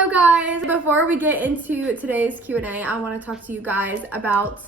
Hello guys! Before we get into today's Q&A, I want to talk to you guys about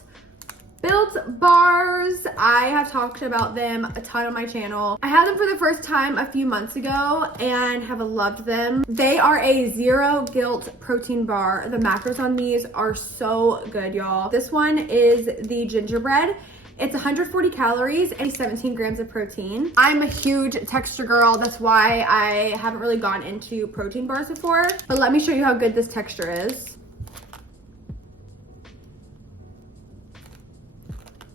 Built Bars. I have talked about them a ton on my channel. I had them for the first time a few months ago and have loved them. They are a zero guilt protein bar. The macros on these are so good, y'all. This one is the gingerbread. It's 140 calories and 17 grams of protein. I'm a huge texture girl. That's why I haven't really gone into protein bars before. But let me show you how good this texture is.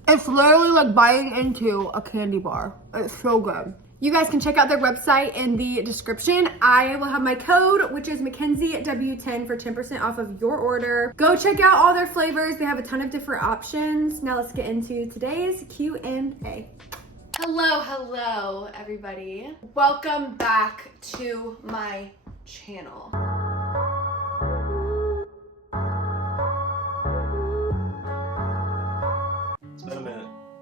It's literally like biting into a candy bar. It's so good. You guys can check out their website in the description. I will have my code, which is Makenzie W10 for 10% off of your order. Go check out all their flavors. They have a ton of different options. Now let's get into today's Q&A. Hello, everybody. Welcome back to my channel.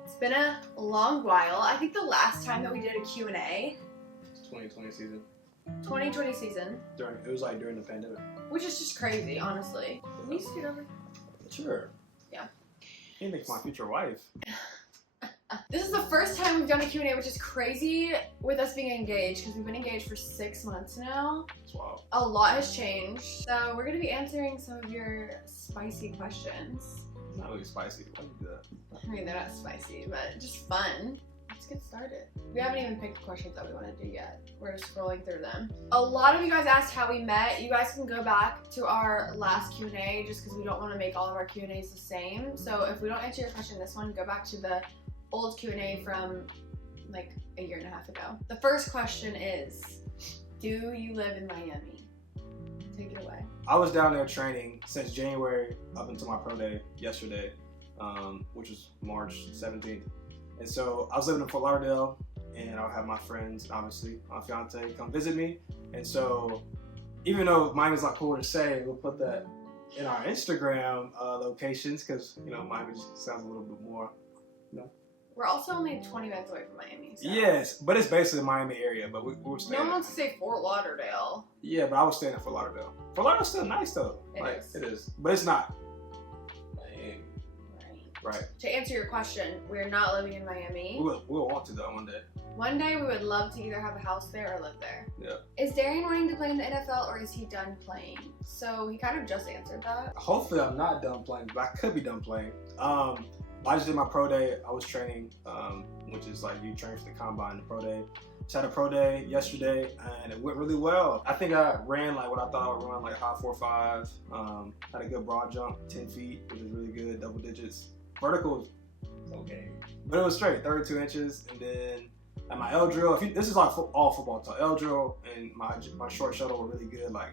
It's been a long while. I think the last time that we did a Q&A, 2020 season. 2020 season. It was like during the pandemic. Which is just crazy, honestly. Can we scoot over? Sure. Yeah. He makes my future wife. This is the first time we've done a Q&A, which is crazy with us being engaged, because we've been engaged for 6 months now. That's wild. A lot has changed. So we're going to be answering some of your spicy questions. It's not really spicy. Why do you do that? I mean, they're not spicy, but just fun. Let's get started. We haven't even picked questions that we want to do yet. We're just scrolling through them. A lot of you guys asked how we met. You guys can go back to our last Q&A just because we don't want to make all of our Q&As the same. So if we don't answer your question in this one, go back to the old Q&A from like a year and a half ago. The first question is, do you live in Miami? Take it away. I was down there training since January up until my pro day yesterday, which was March 17th. And so I was living in Fort Lauderdale, and I'll have my friends and obviously my fiance come visit me. And so even though Miami's not cool to say, we'll put that in our Instagram locations because, you know, Miami just sounds a little bit more, you know. We're also only 20 minutes away from Miami. So. Yes, but it's basically the Miami area, but we were staying. No one wants to say Fort Lauderdale. Yeah, but I was staying in Fort Lauderdale. Fort Lauderdale's still nice though. It is. But it's not. Right. To answer your question, we're not living in Miami. We'll want to though one day. One day we would love to either have a house there or live there. Yeah. Is Darien wanting to play in the NFL or is he done playing? So he kind of just answered that. Hopefully I'm not done playing, but I could be done playing. I just did my pro day. I was training, which is like you train for the combine, the pro day. Just had a pro day yesterday and it went really well. I think I ran like what I thought I would run, like high 4.5. Had a good broad jump, 10 feet, which is really good, double digits. Vertical was okay, but it was straight, 32 inches. And then at my L drill, this is like all football talk. L drill and my short shuttle were really good. Like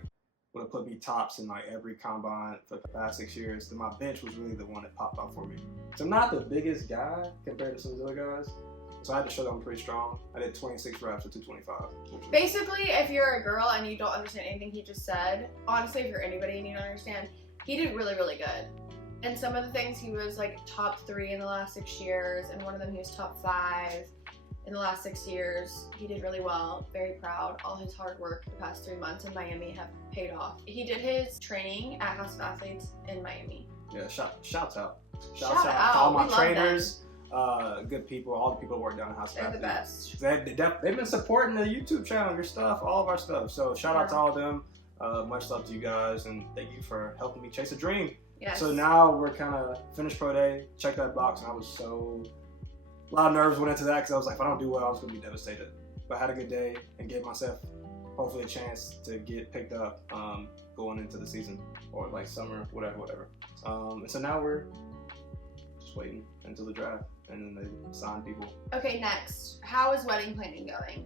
would have put me tops in like every combine for the past 6 years. Then my bench was really the one that popped out for me. So I'm not the biggest guy compared to some of the other guys. So I had to show that I'm pretty strong. I did 26 reps at 225. Basically, if you're a girl and you don't understand anything he just said, honestly, if you're anybody and you don't understand, he did really, really good. And some of the things he was like top 3 in the last 6 years, and one of them he was top 5 in the last 6 years. He did really well, very proud. All his hard work the past 3 months in Miami have paid off. He did his training at House of Athletes in Miami. Yeah, shouts out. Shout out to all my we trainers, good people, all the people who work down at House of Athletes. They're the best. They've been supporting the YouTube channel, your stuff, all of our stuff. So shout out to all of them. Much love to you guys, and thank you for helping me chase a dream. Yes. So now we're kind of finished pro day, checked that box, and I was a lot of nerves went into that because I was like, if I don't do well, I was going to be devastated. But I had a good day and gave myself hopefully a chance to get picked up going into the season or like summer, whatever. And so now we're just waiting until the draft and then they sign people. Okay, next, how is wedding planning going?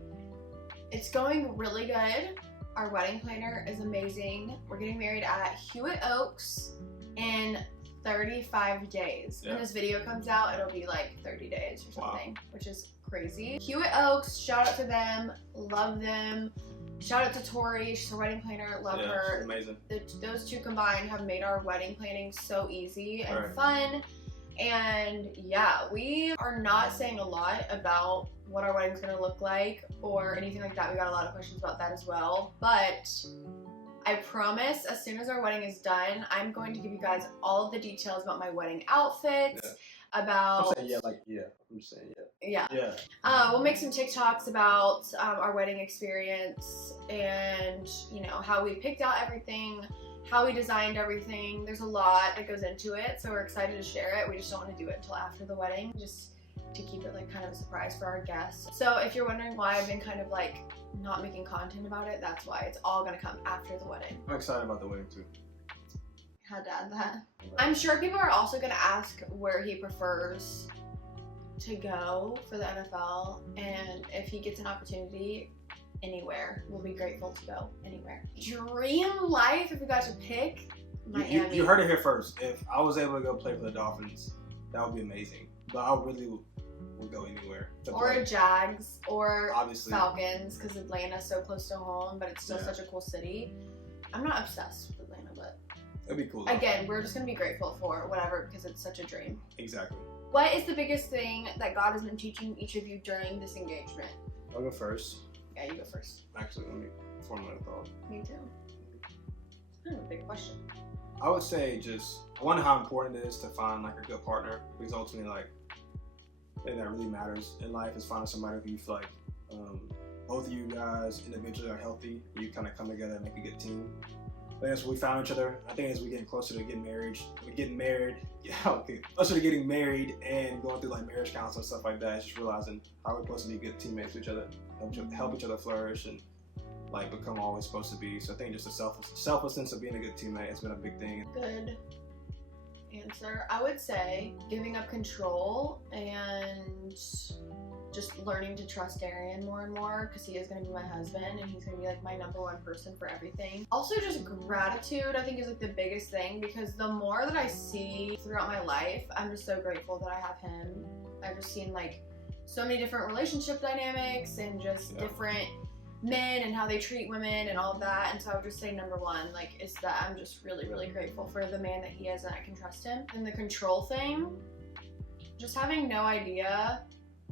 It's going really good. Our wedding planner is amazing. We're getting married at Hewitt Oaks in 35 days. Yeah. When this video comes out, it'll be like 30 days or something, which is crazy. Hewitt Oaks, shout out to them, love them. Shout out to Tori, she's our wedding planner, love her. She's amazing. Those two combined have made our wedding planning so easy and fun. And yeah, we are not saying a lot about what our wedding's gonna look like or anything like that. We got a lot of questions about that as well. But I promise as soon as our wedding is done, I'm going to give you guys all of the details about my wedding outfits, about... I'm saying I'm just saying yeah. We'll make some TikToks about our wedding experience and, you know, how we picked out everything, how we designed everything. There's a lot that goes into it, so we're excited to share it. We just don't want to do it until after the wedding, just to keep it like kind of a surprise for our guests. So if you're wondering why I've been kind of like not making content about it, that's why. It's all gonna come after the wedding. I'm excited about the wedding too. Had to add that. I'm sure people are also gonna ask where he prefers to go for the NFL, and if he gets an opportunity anywhere, we'll be grateful to go anywhere. Dream life, if we got to pick, Miami. You heard it here first. If I was able to go play for the Dolphins, that would be amazing. But I really would go anywhere. Or Jags, or obviously Falcons, because Atlanta's so close to home, but it's still such a cool city. I'm not obsessed with Atlanta, but it'd be cool. Again, we're just gonna be grateful for whatever, because it's such a dream. Exactly. What is the biggest thing that God has been teaching each of you during this engagement? I'll go first. Yeah, you go first. Actually, let me formulate a thought. Me too. It's kind of a big question. I would say just one, how important it is to find like a good partner, because ultimately like the thing that really matters in life is finding somebody who you feel like both of you guys individually are healthy. You kind of come together and make a good team. I think that's when we found each other. I think as we get closer to getting married, closer to getting married and going through like marriage counseling and stuff like that, it's just realizing how we're supposed to be good teammates with each other, help each other flourish and like become all we're supposed to be. So I think just the selflessness of being a good teammate has been a big thing. Good answer. I would say giving up control and just learning to trust Darien more and more, because he is going to be my husband and he's going to be like my #1 person for everything. Also just gratitude, I think, is like the biggest thing, because the more that I see throughout my life, I'm just so grateful that I have him. I've just seen like so many different relationship dynamics and just different men and how they treat women and all of that, and so I would just say #1 like is that I'm just really, really grateful for the man that he is and I can trust him. And the control thing, just having no idea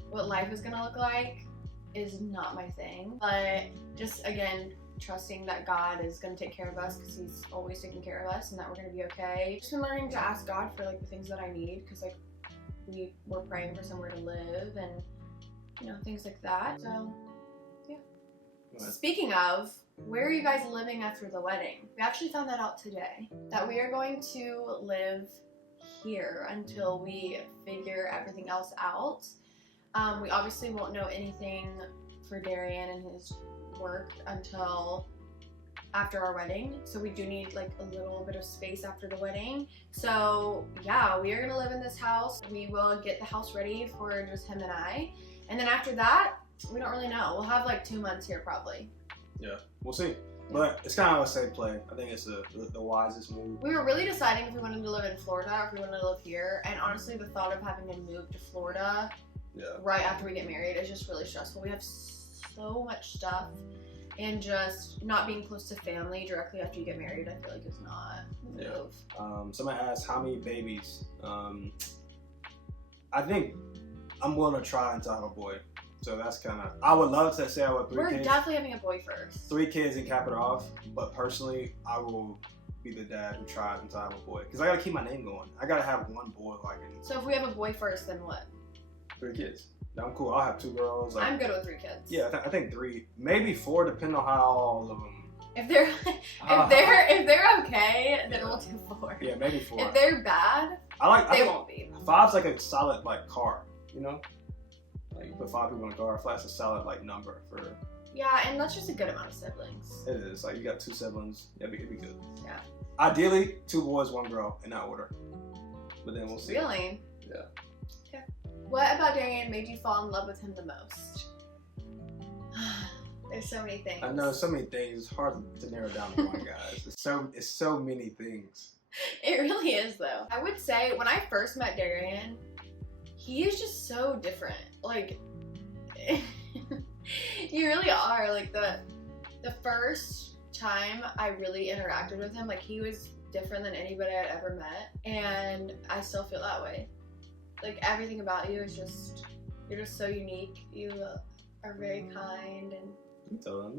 what life is gonna look like is not my thing, but just again trusting that God is gonna take care of us, because he's always taking care of us, and that we're gonna be okay. Just been learning to ask God for like the things that I need, because like we're praying for somewhere to live and, you know, things like that. So speaking of, where are you guys living after the wedding? We actually found that out today, that we are going to live here until we figure everything else out. We obviously won't know anything for Darien and his work until after our wedding, so we do need like a little bit of space after the wedding. So yeah, we are gonna live in this house. We will get the house ready for just him and I, and then after that, we don't really know. We'll have like 2 months here probably. Yeah, we'll see. But it's kind of a safe play. I think it's the wisest move. We were really deciding if we wanted to live in Florida or if we wanted to live here, and honestly the thought of having to move to Florida right after we get married is just really stressful. We have so much stuff, and just not being close to family directly after you get married, I feel like is not the move. Somebody asked how many babies. I think I'm willing to try until I have a boy. So that's kind of, I would love to say I would 3 kids. We're definitely having a boy first. 3 kids and cap it off. But personally, I will be the dad who tries until I have a boy. Because I got to keep my name going. I got to have 1 boy. So if we have a boy first, then what? 3 kids. I'm cool. I'll have 2 girls. I'm good with 3 kids. Yeah, I think 3, maybe 4, depending on how all of them. If they're okay, then we'll do 4. Yeah, maybe 4. If they're bad, they won't be. 5's like a solid like car, you know. Like you put 5 people in a car, that's a solid like number for. Yeah, and that's just a good amount of siblings. It is. Like you got 2 siblings, it'd be good. Yeah. Ideally, 2 boys, 1 girl in that order. But then we'll see. Really? Yeah. Okay. What about Darien made you fall in love with him the most? There's so many things. I know, so many things. It's hard to narrow down to one, guys. It's so many things. It really is, though. I would say when I first met Darien, he is just so different. Like, you really are. Like the first time I really interacted with him, like he was different than anybody I'd ever met, and I still feel that way. Like everything about you is just, you're just so unique. You are very kind and you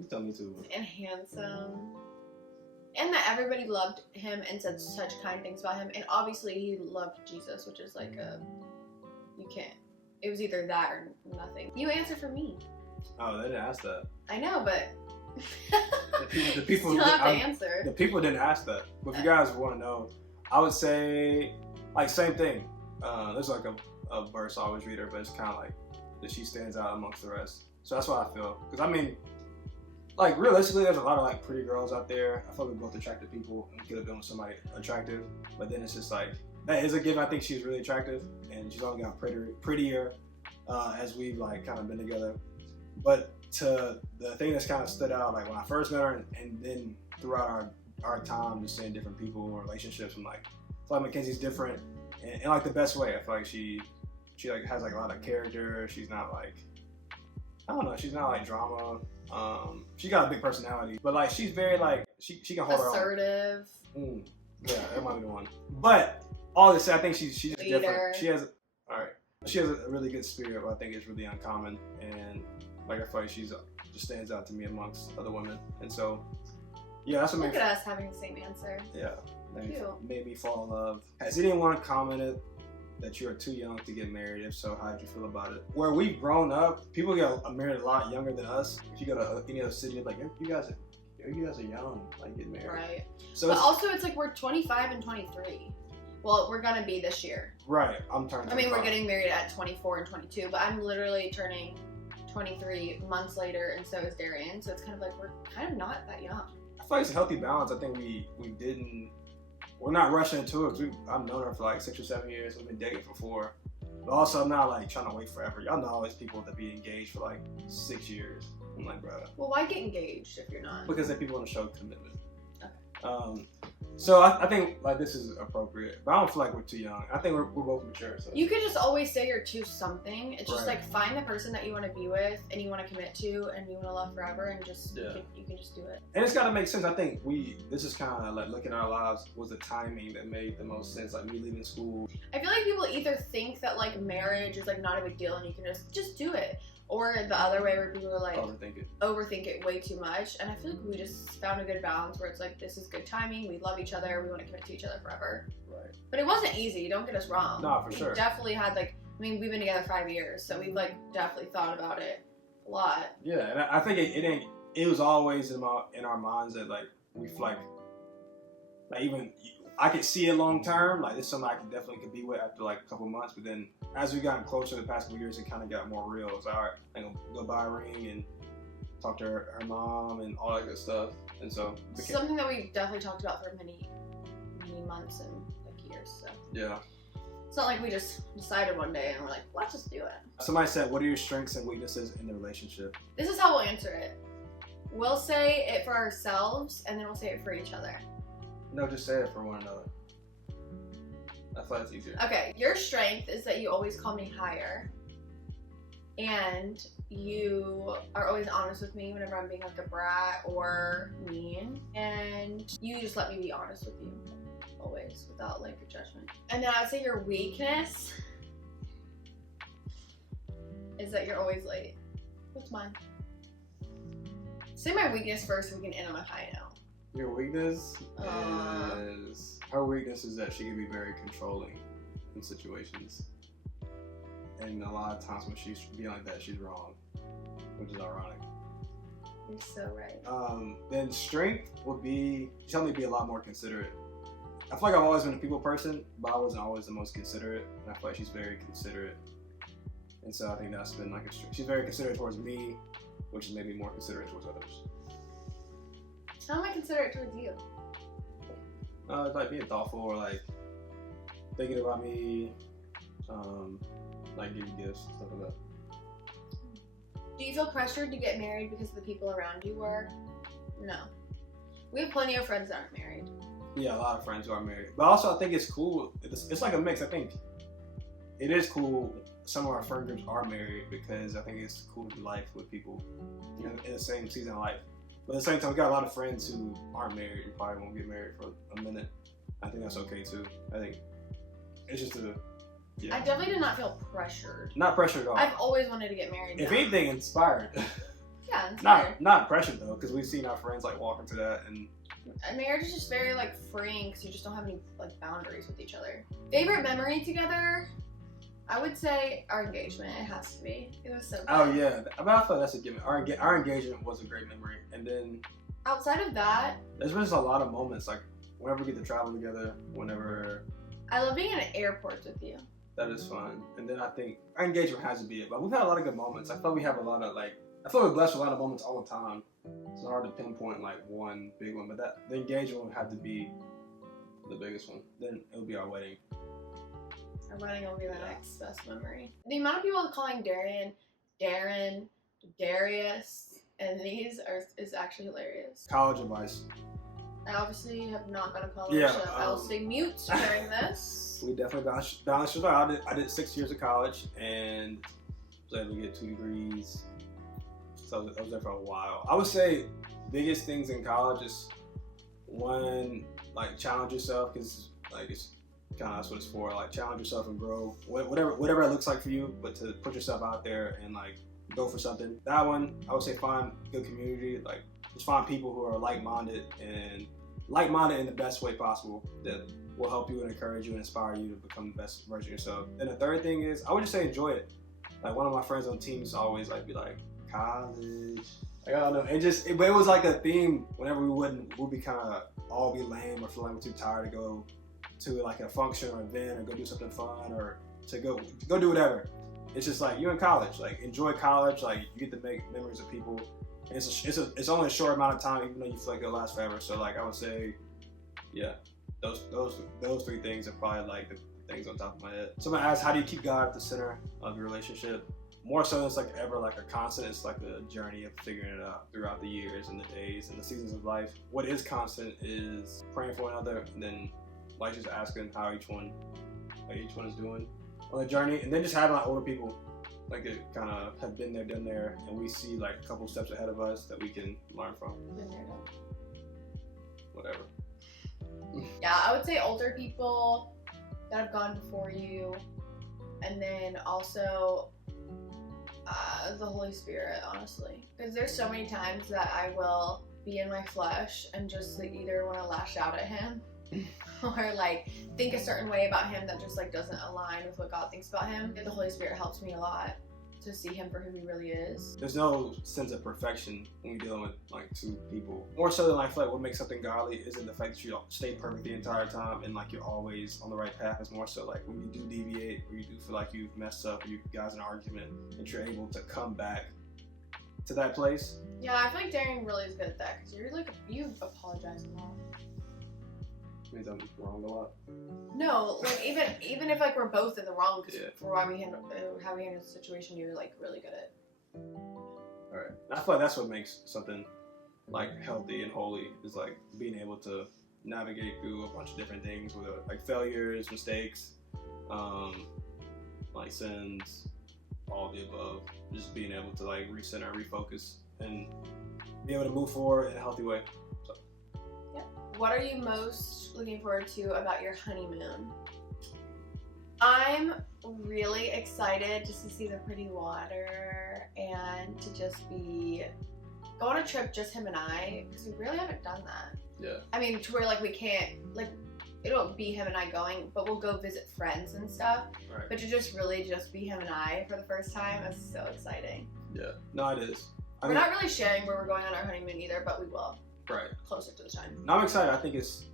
tell me too. And handsome. And that everybody loved him and said such kind things about him. And obviously he loved Jesus, which is like you can't. It was either that or nothing. You answer for me. Oh, they didn't ask that. I know, but the people still have to answer. The people didn't ask that. But if you guys want to know, I would say like same thing. There's like a verse I always read her, but it's kind of like that she stands out amongst the rest. So that's what I feel. Because I mean, like realistically, there's a lot of like pretty girls out there. I feel we both attractive people, and we could have been with somebody attractive. But then it's just like, hey, it's a given. I think she's really attractive, and she's only gotten prettier as we've like kind of been together. But to the thing that's kind of stood out, like when I first met her, and then throughout our time just seeing different people and relationships, I'm like, I feel like Mackenzie's different in like the best way. I feel like she like has like a lot of character. She's not like, I don't know, she's not like drama. She got a big personality, but like she's very like she can hold assertive. her own. Yeah, that might be the one. But all this, I think she's just Leader. different. She has a really good spirit. I think it's really uncommon, and like I feel like she's just stands out to me amongst other women. And so, yeah, that's what Look at us having the same answer. Yeah, made me fall in love. Has anyone commented that you are too young to get married? If so, how did you feel about it? Where we've grown up, people get married a lot younger than us. If you go to any other city, like you guys are young, like get married. Right. So but also, it's like we're 25 and 23. Well, we're gonna be this year. Right. I'm turning 25. I mean, we're getting married at 24 and 22, but I'm literally turning 23 months later, and so is Darien. So it's kind of like we're kind of not that young. I feel like it's a healthy balance. I think we're not rushing into it. I've known her for like 6 or 7 years. We've been dating for 4. But also, I'm not like trying to wait forever. Y'all know always people that be engaged for like 6 years. I'm like, bro. Well, why get engaged if you're not? Because then people want to show commitment. Okay. So I think like this is appropriate, but I don't feel like we're too young. I think we're both mature. So. You could just always say you're too something. It's just Right. like find the person that you want to be with and you want to commit to and you want to love forever, and just you can just do it. And it's got to make sense. I think this is kind of like looking at our lives was the timing that made the most sense. Like me leaving school. I feel like people either think that like marriage is like not a big deal and you can just do it, or the other way where people are like overthink it way too much. And I feel like we just found a good balance where it's like this is good timing. We love each other. We want to commit to each other forever. Right. But it wasn't easy. Don't get us wrong. No, for sure. We definitely had like, I mean, we've been together 5 years, so we've like definitely thought about it a lot. Yeah, and I think it was always in our minds that like we like even I could see it long term. Like this is something I definitely could be with after like a couple months. But then as we gotten closer the past couple years, it kind of got more real. It's all right. I'm gonna go buy a ring and talk to her mom and all that good stuff. And so something that we definitely talked about for many months and like years. So yeah. It's not like we just decided one day and we're like, let's just do it. Somebody said, what are your strengths and weaknesses in the relationship? This is how we'll answer it. We'll say it for ourselves and then we'll say it for each other. No, just say it for one another. I feel like it's easier. Okay, your strength is that you always call me higher. And you are always honest with me whenever I'm being like a brat or mean. And you just let me be honest with you. Always, without like a judgment. And then I'd say your weakness is that you're always late. What's mine? Say my weakness first so we can end on a high note. Your weakness is... Her weakness is that she can be very controlling in situations. And a lot of times when she's being like that, she's wrong. Which is ironic. You're so right. Then strength would be... She helped me be a lot more considerate. I feel like I've always been a people person, but I wasn't always the most considerate. And I feel like she's very considerate. And so I think that's been like a strength. She's very considerate towards me, which has made me more considerate towards others. How am I considerate towards you? Like being thoughtful or like thinking about me, like giving gifts, stuff like that. Do you feel pressured to get married because the people around you were? No. We have plenty of friends that aren't married. Yeah, a lot of friends who are married. But also I think it's cool. It's like a mix. I think it is cool some of our friend groups are married because I think it's cool to do life with people in the same season of life. But at the same time, we got a lot of friends who aren't married and probably won't get married for a minute. I think that's okay too. I think it's just I definitely did not feel pressured. Not pressured at all. I've always wanted to get married. If anything, inspired. Yeah, inspired. Not pressured though, because we've seen our friends like walk into that and Marriage is just very like freeing because you just don't have any like boundaries with each other. Favorite memory together? I would say our engagement. It has to be. It was so good. Oh yeah, but I thought that's a given. Our engagement was a great memory, and then outside of that, there's been just a lot of moments like whenever we get to travel together, whenever. I love being in airports with you. That is fun, and then I think our engagement has to be it. But we've had a lot of good moments. I feel we have a lot of like. I feel we're blessed with a lot of moments all the time. It's hard to pinpoint like one big one, but the engagement would have to be the biggest one. Then it would be our wedding. Our wedding will be the next best memory. The amount of people calling Darien, Darius, and is actually hilarious. College advice. I obviously have not been a college, so I will stay mute during this. We definitely balanced it out. I did 6 years of college and was able to get 2 degrees. So I was there for a while. I would say biggest things in college is one, like challenge yourself, because like it's kind of that's what it's for. Like challenge yourself and grow, whatever it looks like for you, but to put yourself out there and like go for something. That one, I would say find good community. Like just find people who are like-minded in the best way possible that will help you and encourage you and inspire you to become the best version of yourself. And the third thing is, I would just say enjoy it. Like one of my friends on teams always like be like, college. Like I don't know. But it was like a theme whenever we'd be kind of all be lame or feel like we're too tired to go to like a function or event or go do something fun or to go do whatever. It's just like you're in college. Like enjoy college. Like you get to make memories of people. And it's only a short amount of time, even though you feel like it'll last forever. So like I would say, yeah, those 3 things are probably like the things on top of my head. Someone asked, how do you keep God at the center of your relationship? More so than it's like ever like a constant. It's like a journey of figuring it out throughout the years and the days and the seasons of life. What is constant is praying for another, and then like just asking how each one is doing on the journey, and then just having like older people like it kind of have been there, done there, and we see like a couple steps ahead of us that we can learn from. Been there, done. Whatever. Yeah, I would say older people that have gone before you, and then also the Holy Spirit, honestly. Because there's so many times that I will be in my flesh and just like, either want to lash out at him or like think a certain way about him that just like doesn't align with what God thinks about him. The Holy Spirit helps me a lot to see him for who he really is. There's no sense of perfection when you're dealing with like 2 people. More so than like what makes something godly isn't the fact that you stay perfect the entire time and like you're always on the right path. It's more so like when you do deviate, or you do feel like you've messed up, or you guys in an argument, that you're able to come back to that place. Yeah, I feel like Darien really is good at that because you apologize a lot. Means I'm wrong a lot. No, like even if like we're both in the wrong for how we handle the situation, you're like really good at. Alright. I feel like that's what makes something like healthy and holy, is like being able to navigate through a bunch of different things, whether like failures, mistakes, like sins, all of the above. Just being able to like recenter, refocus, and be able to move forward in a healthy way. What are you most looking forward to about your honeymoon? I'm really excited just to see the pretty water and to just go on a trip, just him and I, because we really haven't done that. Yeah. I mean, to where like we can't, like it'll be him and I going, but we'll go visit friends and stuff. Right. But to just be him and I for the first time, that's so exciting. Yeah. No, it is. We're not really sharing where we're going on our honeymoon either, but we will. Right. Closer to the time. No, I'm excited. I think it's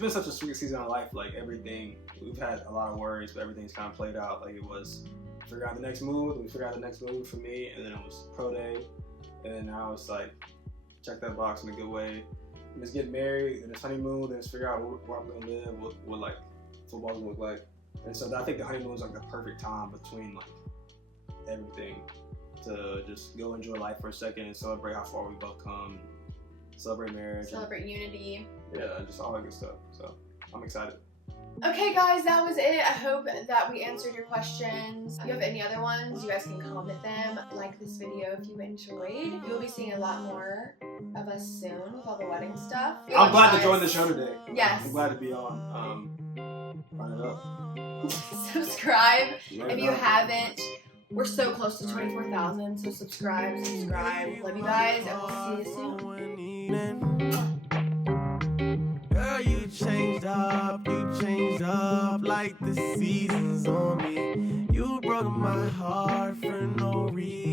been such a sweet season of life. Like everything, we've had a lot of worries, but everything's kind of played out. Like it was figure out the next move, we figured out the next move for me, and then it was pro day, and then now it's like check that box in a good way. And it's get married, and it's honeymoon, and it's figure out where I'm gonna live, what like football's gonna look like. And so I think the honeymoon is like the perfect time between like everything to just go enjoy life for a second and celebrate how far we both come. Celebrate marriage. Celebrate unity. Yeah, just all that good stuff. So I'm excited. Okay guys, that was it. I hope that we answered your questions. If you have any other ones, you guys can comment them. Like this video if you enjoyed. You'll be seeing a lot more of us soon with all the wedding stuff. I'm glad to join the show today. Yes. I'm glad to be on. Run it up. Subscribe if you haven't. We're so close to 24,000, so subscribe. Love you guys, and we'll see you soon. changed up like the seasons on me. You broke my heart for no reason.